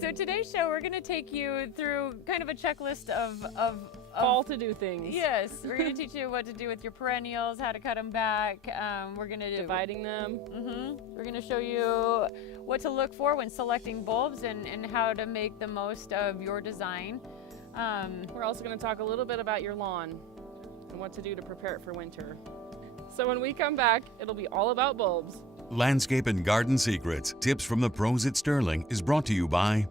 So today's show, we're going to take you through kind of a checklist of Fall to do things. Yes, we're going to teach you what to do with your perennials, how to cut them back. We're going to Dividing them. We're going to show you what to look for when selecting bulbs and how to make the most of your design. We're also going to talk a little bit about your lawn and what to do to prepare it for winter. So when we come back, it'll be all about bulbs. Landscape and Garden Secrets, Tips from the Pros at Sterling is brought to you by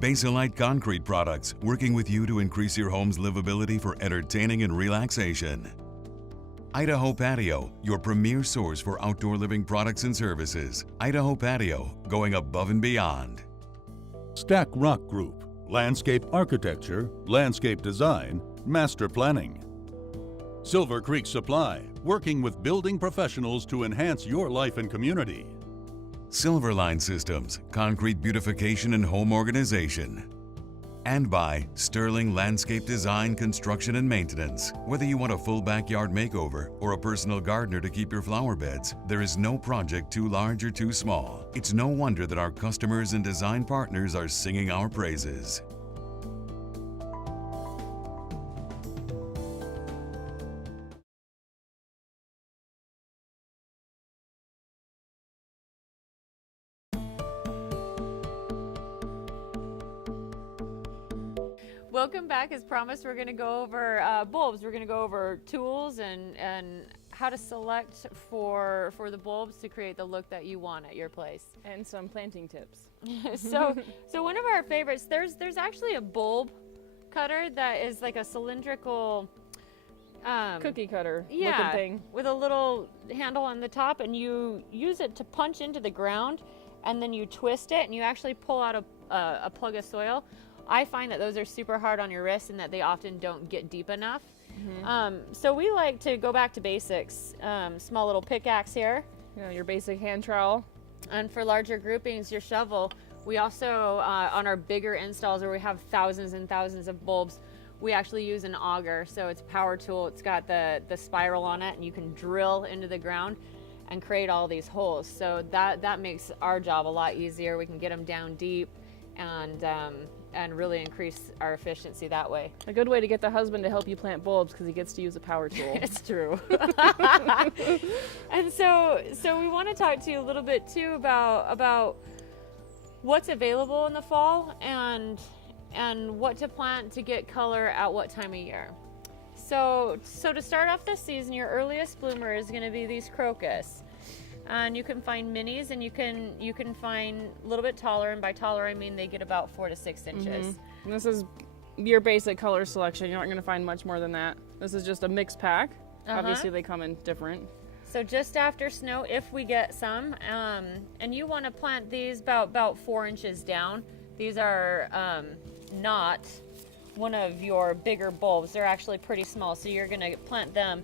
Basilite Concrete Products, working with you to increase your home's livability for entertaining and relaxation. Idaho Patio, your premier source for outdoor living products and services. Idaho Patio, going above and beyond. Stack Rock Group, landscape architecture, landscape design, master planning. Silver Creek Supply, working with building professionals to enhance your life and community. Silverline Systems, concrete beautification and home organization. And by Sterling Landscape Design, Construction and Maintenance. Whether you want a full backyard makeover or a personal gardener to keep your flower beds, there is no project too large or too small. It's no wonder that our customers and design partners are singing our praises. Welcome back. As promised, we're going to go over bulbs. We're going to go over tools and how to select for the bulbs to create the look that you want at your place. And some planting tips. So one of our favorites, there's actually a bulb cutter that is like a cylindrical Cookie cutter yeah, looking thing. with a little handle on the top, and you use it to punch into the ground, and then you twist it and you actually pull out a plug of soil. I find that those are super hard on your wrist and that they often don't get deep enough. So we like to go back to basics. Small little pickaxe here. You know, your basic hand trowel. And for larger groupings, your shovel. We also, on our bigger installs where we have thousands and thousands of bulbs, we actually use an auger. So it's a power tool. It's got the spiral on it, and you can drill into the ground and create all these holes. So that makes our job a lot easier. We can get them down deep and really increase our efficiency that way. A good way to get the husband to help you plant bulbs because he gets to use a power tool. It's true. And so we want to talk to you a little bit too about what's available in the fall and what to plant to get color at what time of year. So to start off this season, your earliest bloomer is going to be these crocus. And you can find minis, and you can find a little bit taller, and by taller I mean they get about 4 to 6 inches. And this is your basic color selection. You're not going to find much more than that. This is just a mixed pack. Obviously they come in different. So just after snow, if we get some, and you want to plant these about 4 inches down. These are not one of your bigger bulbs. They're actually pretty small, so you're going to plant them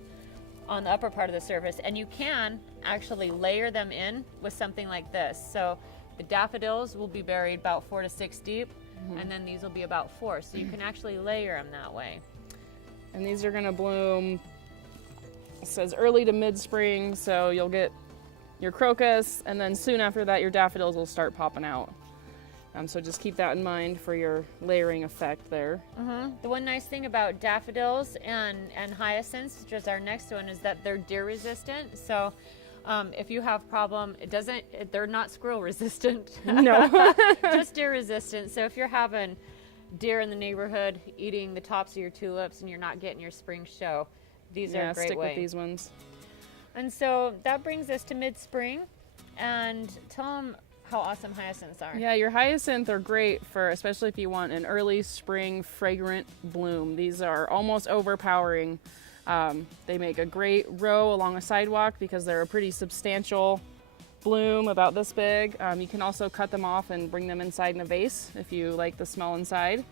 on the upper part of the surface, and you can actually layer them in with something like this. So the daffodils will be buried about 4 to 6 deep, and then these will be about 4. So you can actually layer them that way. And these are going to bloom, it says early to mid-spring, so you'll get your crocus, and then soon after that your daffodils will start popping out. So just keep that in mind for your layering effect there. The one nice thing about daffodils and hyacinths, which is our next one, is that they're deer resistant. So if you have problem, they're not squirrel resistant. No. Just deer resistant. So if you're having deer in the neighborhood eating the tops of your tulips and you're not getting your spring show, these are a great stick way. with these ones. And so that brings us to mid-spring, and tell them how awesome hyacinths are. Yeah, your hyacinth are great for, especially if you want an early spring fragrant bloom. These are almost overpowering. They make a great row along a sidewalk because they're a pretty substantial bloom, about this big. You can also cut them off and bring them inside in a vase if you like the smell inside.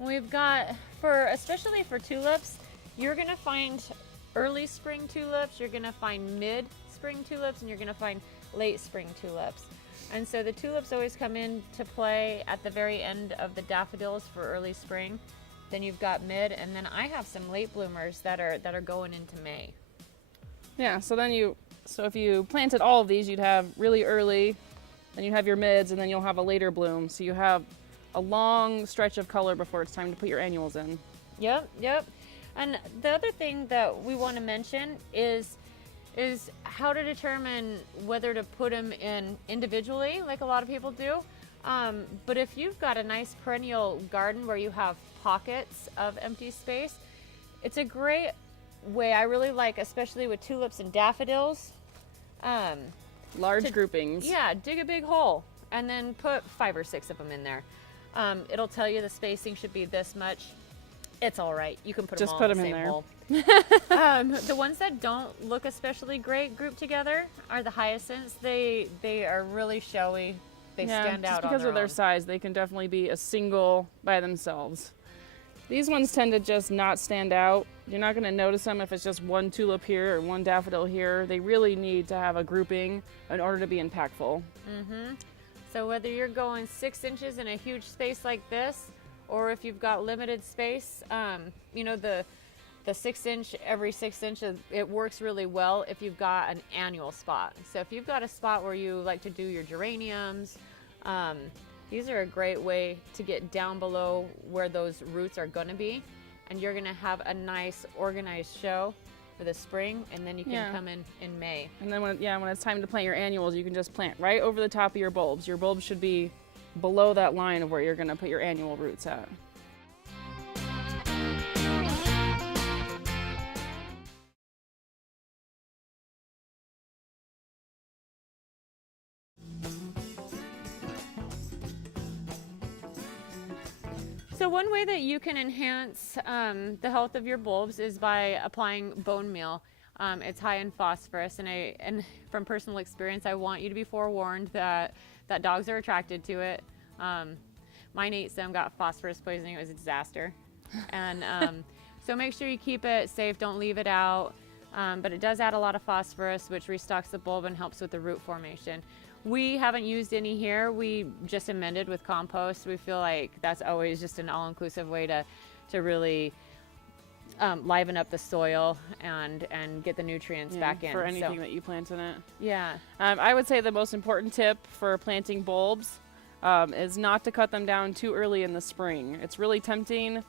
We've got, especially for tulips, you're going to find early spring tulips, you're going to find mid-spring tulips, and you're going to find late spring tulips. And so the tulips always come into play at the very end of the daffodils for early spring. Then you've got mid, and then I have some late bloomers that are going into May. Yeah, so if you planted all of these, you'd have really early then you have your mids, and then you'll have a later bloom. So you have a long stretch of color before it's time to put your annuals in. Yep, yep. And the other thing that we want to mention is how to determine whether to put them in individually, like a lot of people do. But if you've got a nice perennial garden where you have pockets of empty space, it's a great way. I really like, especially with tulips and daffodils. Large groupings. Yeah, dig a big hole and then put 5 or 6 of them in there. It'll tell you the spacing should be this much. It's all right. You can put them Just all put in the them in same there. hole. The ones that don't look especially great grouped together are the hyacinths. They are really showy. They stand out just because on of their own. size, they can definitely be a single by themselves. These ones tend to just not stand out. You're not going to notice them if it's just one tulip here or one daffodil here. They really need to have a grouping in order to be impactful. So whether you're going 6 inches in a huge space like this, or if you've got limited space, you know, the 6 inch, every 6 inches, it works really well if you've got an annual spot. So if you've got a spot where you like to do your geraniums, these are a great way to get down below where those roots are going to be, and you're going to have a nice organized show for the spring, and then you can come in May. And then when it's time to plant your annuals, you can just plant right over the top of your bulbs. Your bulbs should be below that line of where you're going to put your annual roots at. So one way that you can enhance the health of your bulbs is by applying bone meal. It's high in phosphorus, and from personal experience, I want you to be forewarned that dogs are attracted to it. Mine ate some, got phosphorus poisoning. It was a disaster. And so make sure you keep it safe. Don't leave it out. But it does add a lot of phosphorus, which restocks the bulb and helps with the root formation. We haven't used any here. We just amended with compost. We feel like that's always just an all-inclusive way to really liven up the soil and get the nutrients back in. For anything that you plant in it. Yeah. I would say the most important tip for planting bulbs is not to cut them down too early in the spring. It's really tempting.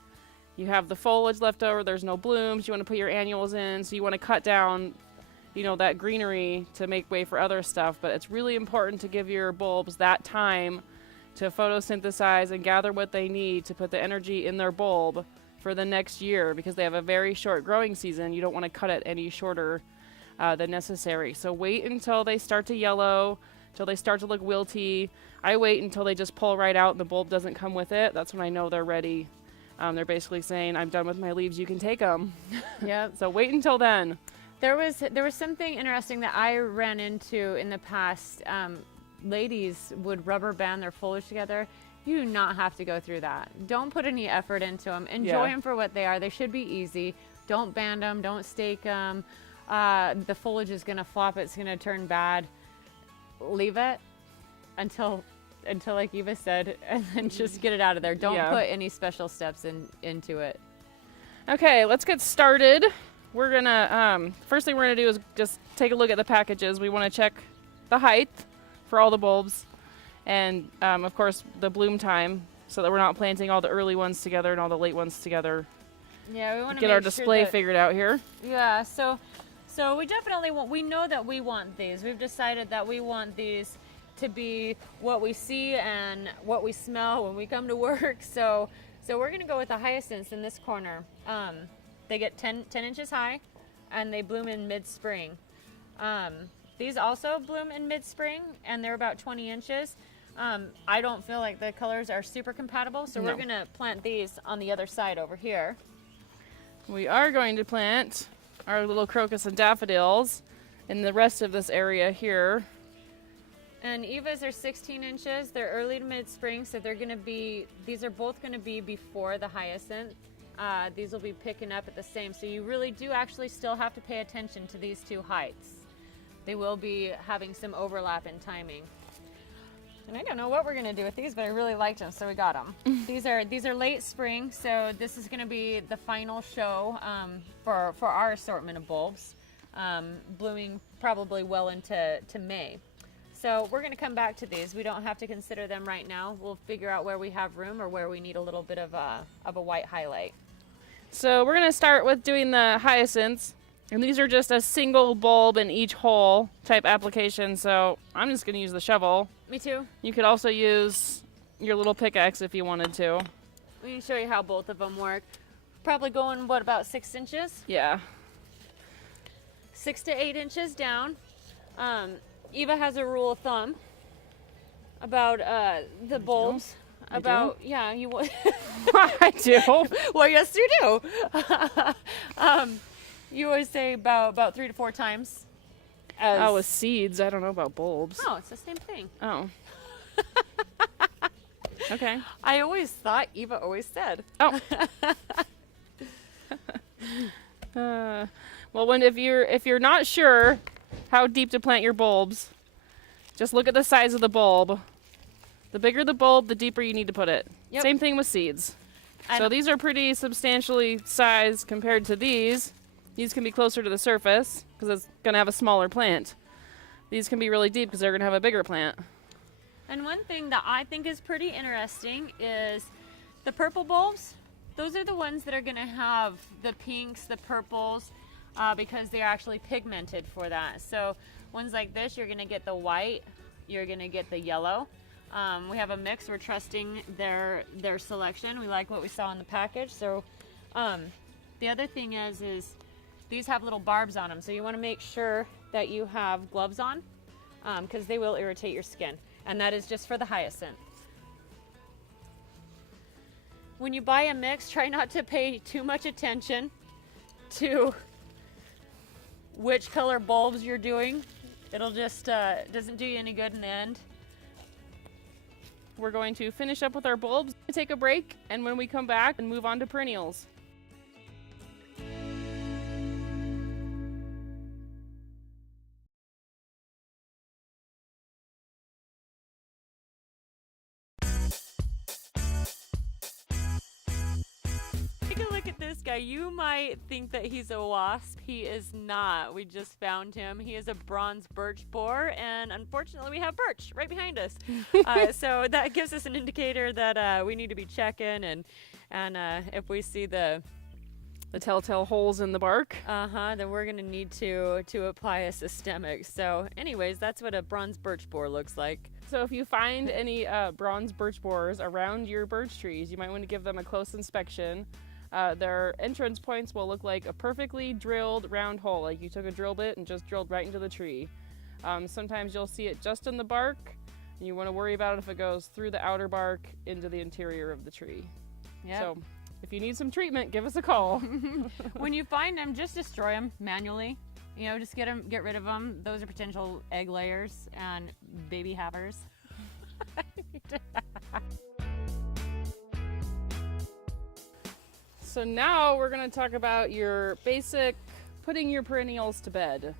You have the foliage left over, there's no blooms, you want to put your annuals in, so you want to cut down, you know, that greenery to make way for other stuff, but it's really important to give your bulbs that time to photosynthesize and gather what they need to put the energy in their bulb for the next year, because they have a very short growing season. You don't want to cut it any shorter than necessary. So wait until they start to yellow, until they start to look wilty. I wait until they just pull right out and the bulb doesn't come with it. That's when I know they're ready. They're basically saying, I'm done with my leaves, you can take them. Yep. So wait until then. There was something interesting that I ran into in the past. Ladies would rubber band their foliage together. You do not have to go through that. Don't put any effort into them. Enjoy them for what they are. They should be easy. Don't band them. Don't stake them. The foliage is going to flop. It's going to turn bad. Leave it until like Eva said, and then just get it out of there. Don't put any special steps into it. Okay, let's get started. We're gonna, first thing we're gonna do is just take a look at the packages. We wanna check the height for all the bulbs, and of course the bloom time, so that we're not planting all the early ones together and all the late ones together. Yeah, we want to get our display figured out here. Yeah, so we definitely we know that we want these. We've decided that we want these to be what we see and what we smell when we come to work. So we're gonna go with the hyacinths in this corner. They get 10 inches high, and they bloom in mid-spring. These also bloom in mid-spring, and they're about 20 inches. I don't feel like the colors are super compatible, so we're gonna plant these on the other side over here. We are going to plant our little crocus and daffodils in the rest of this area here. And Eva's are 16 inches. They're early to mid-spring, so these are both gonna be before the hyacinth. These will be picking up at the same, so you really do actually still have to pay attention to these two heights. They will be having some overlap in timing. And I don't know what we're gonna do with these, but I really liked them, so we got them. These are late spring, so this is gonna be the final show for our assortment of bulbs, blooming probably well into May. So we're going to come back to these. We don't have to consider them right now. We'll figure out where we have room or where we need a little bit of a white highlight. So we're going to start with doing the hyacinths. And these are just a single bulb in each hole type application. So I'm just going to use the shovel. Me too. You could also use your little pickaxe if you wanted to. We can show you how both of them work. Probably going, what, about 6 inches? Yeah. 6 to 8 inches down. Eva has a rule of thumb about the bulbs. I About, yeah, you would. I do. Well, yes, you do. You always say about 3 to 4 times. Oh, with seeds. I don't know about bulbs. No, it's the same thing. Oh. Okay. I always thought Eva always said. Oh. Well, if you're not sure how deep to plant your bulbs, just look at the size of the bulb. The bigger the bulb, the deeper you need to put it. Yep. Same thing with seeds. I So know. these are pretty substantially sized compared to these. These can be closer to the surface because it's going to have a smaller plant. These can be really deep because they're going to have a bigger plant. And one thing that I think is pretty interesting is the purple bulbs. Those are the ones that are going to have the pinks, the purples, because they're actually pigmented for that. So ones like this, you're going to get the white, you're going to get the yellow. We have a mix. We're trusting their selection. We like what we saw in the package. So the other thing is these have little barbs on them. So you want to make sure that you have gloves on because they will irritate your skin. And that is just for the hyacinth. When you buy a mix, try not to pay too much attention to which color bulbs you're doing. It'll just doesn't do you any good in the end. We're going to finish up with our bulbs, take a break, and when we come back and move on to perennials. Take a look at this guy. You might think that he's a wasp. He is not. We just found him. He is a bronze birch borer, and unfortunately we have birch right behind us. So that gives us an indicator that we need to be checking, and if we see the telltale holes in the bark. then we're gonna need to apply a systemic. So anyways, that's what a bronze birch borer looks like. So if you find any bronze birch borers around your birch trees, you might want to give them a close inspection. Their entrance points will look like a perfectly drilled round hole, like you took a drill bit and just drilled right into the tree. Sometimes you'll see it just in the bark, and you want to worry about it if it goes through the outer bark into the interior of the tree. Yeah. So if you need some treatment, give us a call. When you find them, just destroy them manually. You know, just get rid of them. Those are potential egg layers and baby havers. So now we're going to talk about your basic putting your perennials to bed.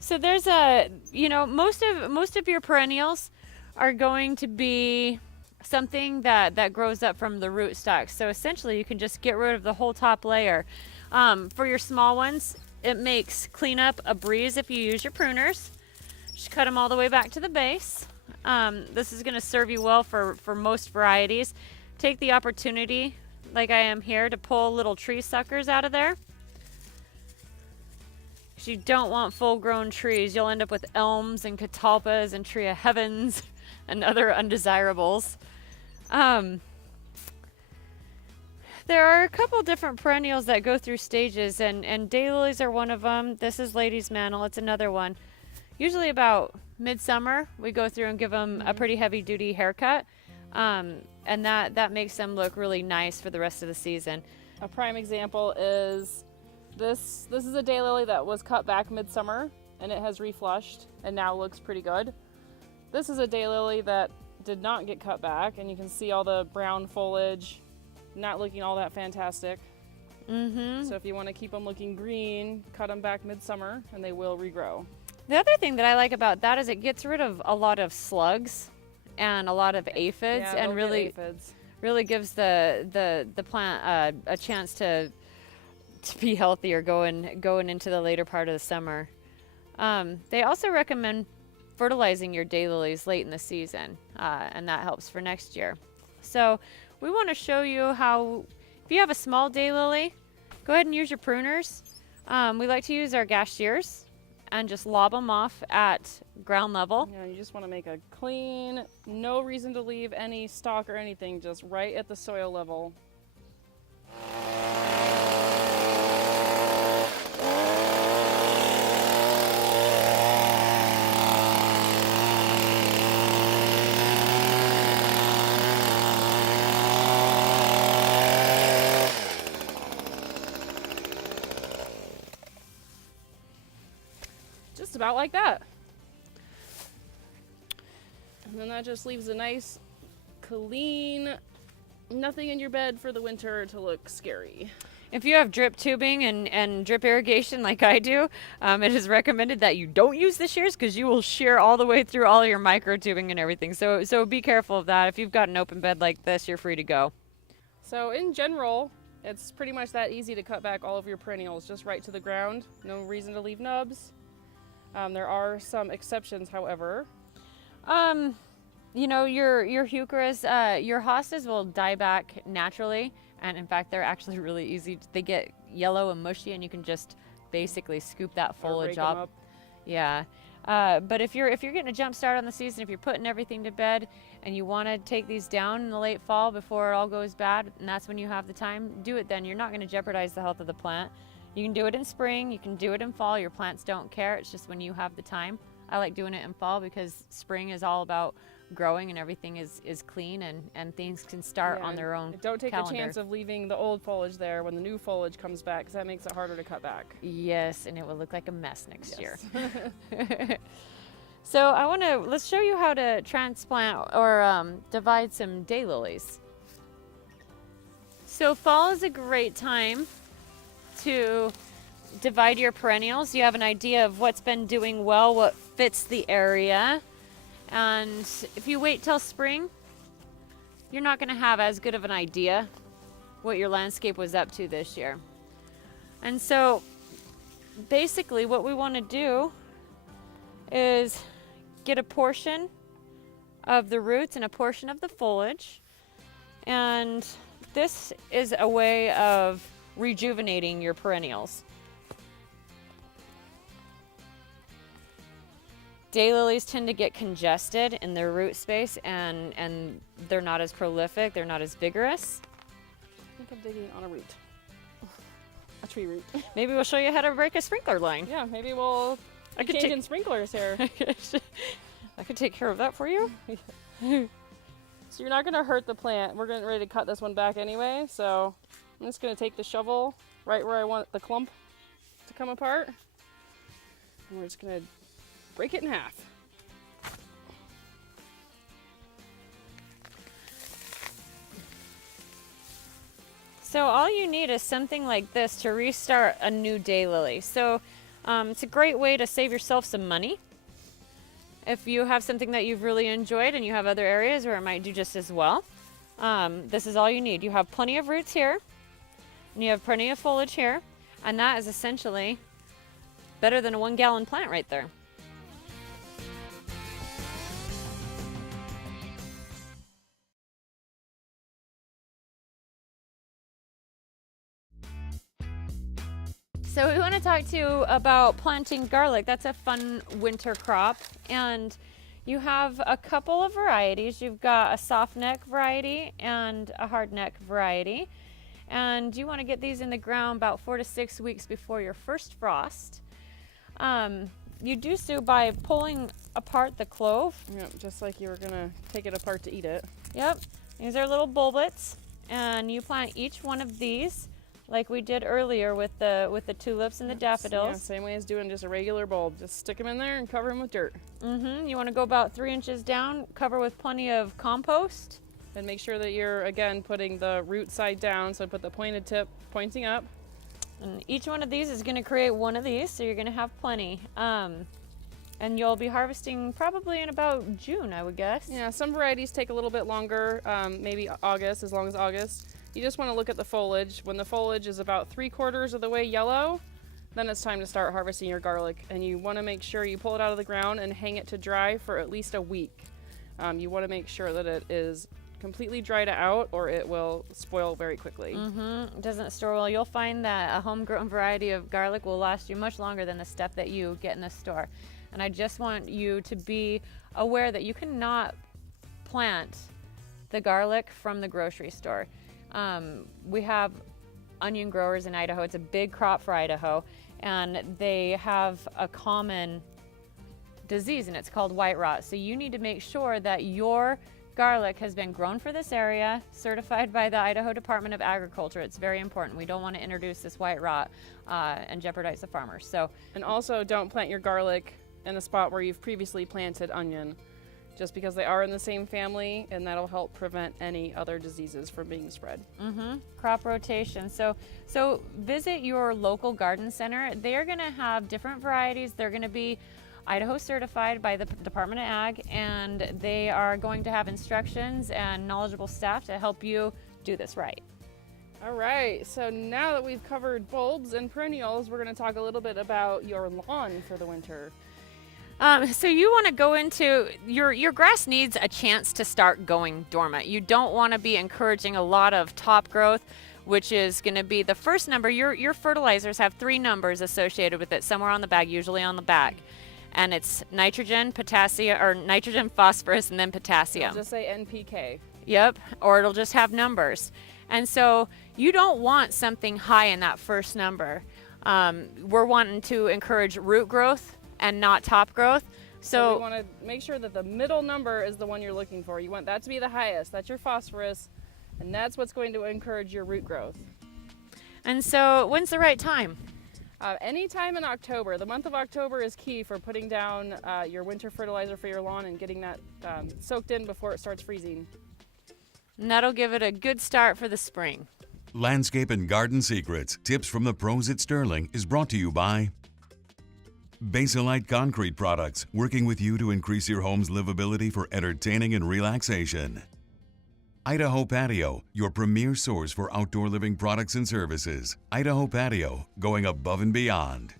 So there's most of your perennials are going to be something that grows up from the rootstock. So essentially you can just get rid of the whole top layer. For your small ones, it makes cleanup a breeze if you use your pruners. Just cut them all the way back to the base. This is going to serve you well for most varieties. Take the opportunity, like I am here, to pull little tree suckers out of there. Because you don't want full-grown trees. You'll end up with elms and catalpas and tree of heavens and other undesirables. There are a couple different perennials that go through stages, and daylilies are one of them. This is lady's mantle. It's another one. Usually about midsummer, we go through and give them a pretty heavy-duty haircut, and that makes them look really nice for the rest of the season. A prime example is this is a daylily that was cut back midsummer, and it has reflushed and now looks pretty good. This is a daylily that did not get cut back, and you can see all the brown foliage not looking all that fantastic. So if you want to keep them looking green, cut them back midsummer and they will regrow. The other thing that I like about that is it gets rid of a lot of slugs and a lot of aphids, Yeah, and they'll really get aphids. really gives the plant a chance to be healthier going into the later part of the summer. They also recommend fertilizing your daylilies late in the season, and that helps for next year. So we want to show you how, if you have a small daylily, go ahead and use your pruners. We like to use our gash shears and just lob them off at ground level. Yeah, you just want to make a clean, no reason to leave any stalk or anything, just right at the soil level. Just about like that. And then that just leaves a nice, clean, nothing in your bed for the winter to look scary. If you have drip tubing and drip irrigation like I do, it is recommended that you don't use the shears because you will shear all the way through all your micro tubing and everything. So be careful of that. If you've got an open bed like this, you're free to go. So in general, it's pretty much that easy to cut back all of your perennials just right to the ground. No reason to leave nubs. There are some exceptions, however. You know, your heucheras, your hostas will die back naturally, and in fact, they're actually really easy. They get yellow and mushy, and you can just basically scoop that foliage up. Yeah. But if you're getting a jump start on the season, if you're putting everything to bed, and you want to take these down in the late fall before it all goes bad, and that's when you have the time, do it then. You're not going to jeopardize the health of the plant. You can do it in spring, you can do it in fall. Your plants don't care. It's just when you have the time. I like doing it in fall because spring is all about growing and everything is clean and things can start on their own Don't take calendar. the chance of leaving the old foliage there when the new foliage comes back, because that makes it harder to cut back. Yes, and it will look like a mess next year. So let's show you how to transplant or divide some daylilies. So fall is a great time to divide your perennials. You have an idea of what's been doing well, what fits the area. And if you wait till spring, you're not going to have as good of an idea what your landscape was up to this year. And so basically what we want to do is get a portion of the roots and a portion of the foliage. And this is a way of rejuvenating your perennials. Daylilies tend to get congested in their root space and they're not as prolific, they're not as vigorous. I think I'm digging on a root. A tree root. Maybe we'll show you how to break a sprinkler line. Yeah, maybe we'll I could changing sprinklers here. I could take care of that for you. So you're not going to hurt the plant. We're getting ready to cut this one back anyway, so I'm just going to take the shovel right where I want the clump to come apart. And we're just going to break it in half. So all you need is something like this to restart a new daylily. So it's a great way to save yourself some money. If you have something that you've really enjoyed and you have other areas where it might do just as well, this is all you need. You have plenty of roots here, and you have plenty of foliage here, and that is essentially better than a 1-gallon plant right there. So we want to talk to you about planting garlic. That's a fun winter crop. And you have a couple of varieties. You've got a soft neck variety and a hard neck variety. And you want to get these in the ground about 4 to 6 weeks before your first frost. You do so by pulling apart the clove. Yep, just like you were going to take it apart to eat it. Yep, these are little bulbets. And you plant each one of these like we did earlier with the tulips and the daffodils. Yeah, same way as doing just a regular bulb. Just stick them in there and cover them with dirt. You want to go about 3 inches down, cover with plenty of compost. And make sure that you're, again, putting the root side down, so put the pointed tip pointing up. And each one of these is going to create one of these, so you're going to have plenty. And you'll be harvesting probably in about June, I would guess. Yeah, some varieties take a little bit longer, maybe August, as long as August. You just want to look at the foliage. When the foliage is about 3/4 of the way yellow, then it's time to start harvesting your garlic. And you want to make sure you pull it out of the ground and hang it to dry for at least a week. You want to make sure that it is completely dried out or it will spoil very quickly. It doesn't store well. You'll find that a homegrown variety of garlic will last you much longer than the stuff that you get in the store. And I just want you to be aware that you cannot plant the garlic from the grocery store. We have onion growers in Idaho. It's a big crop for Idaho, and they have a common disease, and it's called white rot. So you need to make sure that your garlic has been grown for this area, certified by the Idaho Department of Agriculture. It's very important. We don't want to introduce this white rot and jeopardize the farmers. And also, don't plant your garlic in a spot where you've previously planted onion, just because they are in the same family, and that'll help prevent any other diseases from being spread. Crop rotation. So visit your local garden center. They are going to have different varieties. They're going to be Idaho certified by the Department of Ag, and they are going to have instructions and knowledgeable staff to help you do this right. All right, so now that we've covered bulbs and perennials, we're going to talk a little bit about your lawn for the winter. So you want to go into your grass needs a chance to start going dormant. You don't want to be encouraging a lot of top growth, which is going to be the first number. Your fertilizers have 3 numbers associated with it, somewhere on the bag, usually on the back. And it's nitrogen, potassium, or nitrogen, phosphorus, and then potassium. It'll just say NPK. Yep, or it'll just have numbers. And so you don't want something high in that first number. We're wanting to encourage root growth and not top growth. So we want to make sure that the middle number is the one you're looking for. You want that to be the highest. That's your phosphorus, and that's what's going to encourage your root growth. And so when's the right time? Anytime in October. The month of October is key for putting down your winter fertilizer for your lawn and getting that soaked in before it starts freezing. And that'll give it a good start for the spring. Landscape and Garden Secrets, tips from the pros at Sterling is brought to you by Basilite Concrete Products, working with you to increase your home's livability for entertaining and relaxation. Idaho Patio, your premier source for outdoor living products and services. Idaho Patio, going above and beyond.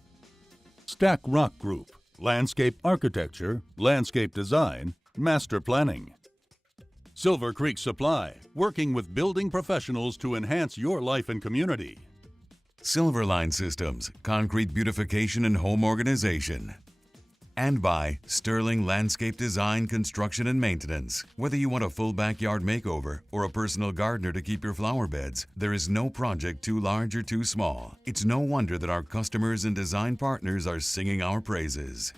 Stack Rock Group, landscape architecture, landscape design, master planning. Silver Creek Supply, working with building professionals to enhance your life and community. Silverline Systems, concrete beautification and home organization. And by Sterling Landscape Design, Construction and Maintenance. Whether you want a full backyard makeover or a personal gardener to keep your flower beds, there is no project too large or too small. It's no wonder that our customers and design partners are singing our praises.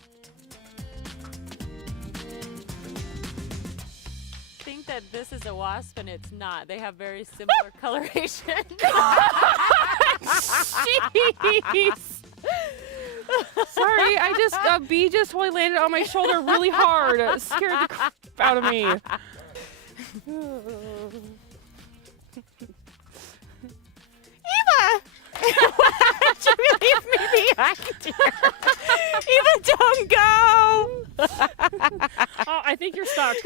Think that this is a wasp and it's not. They have very similar coloration. Jeez. Sorry, a bee just totally landed on my shoulder really hard. It scared the crap out of me. Eva! Why'd you leave me behind here? Eva, don't go! Oh, I think you're stuck.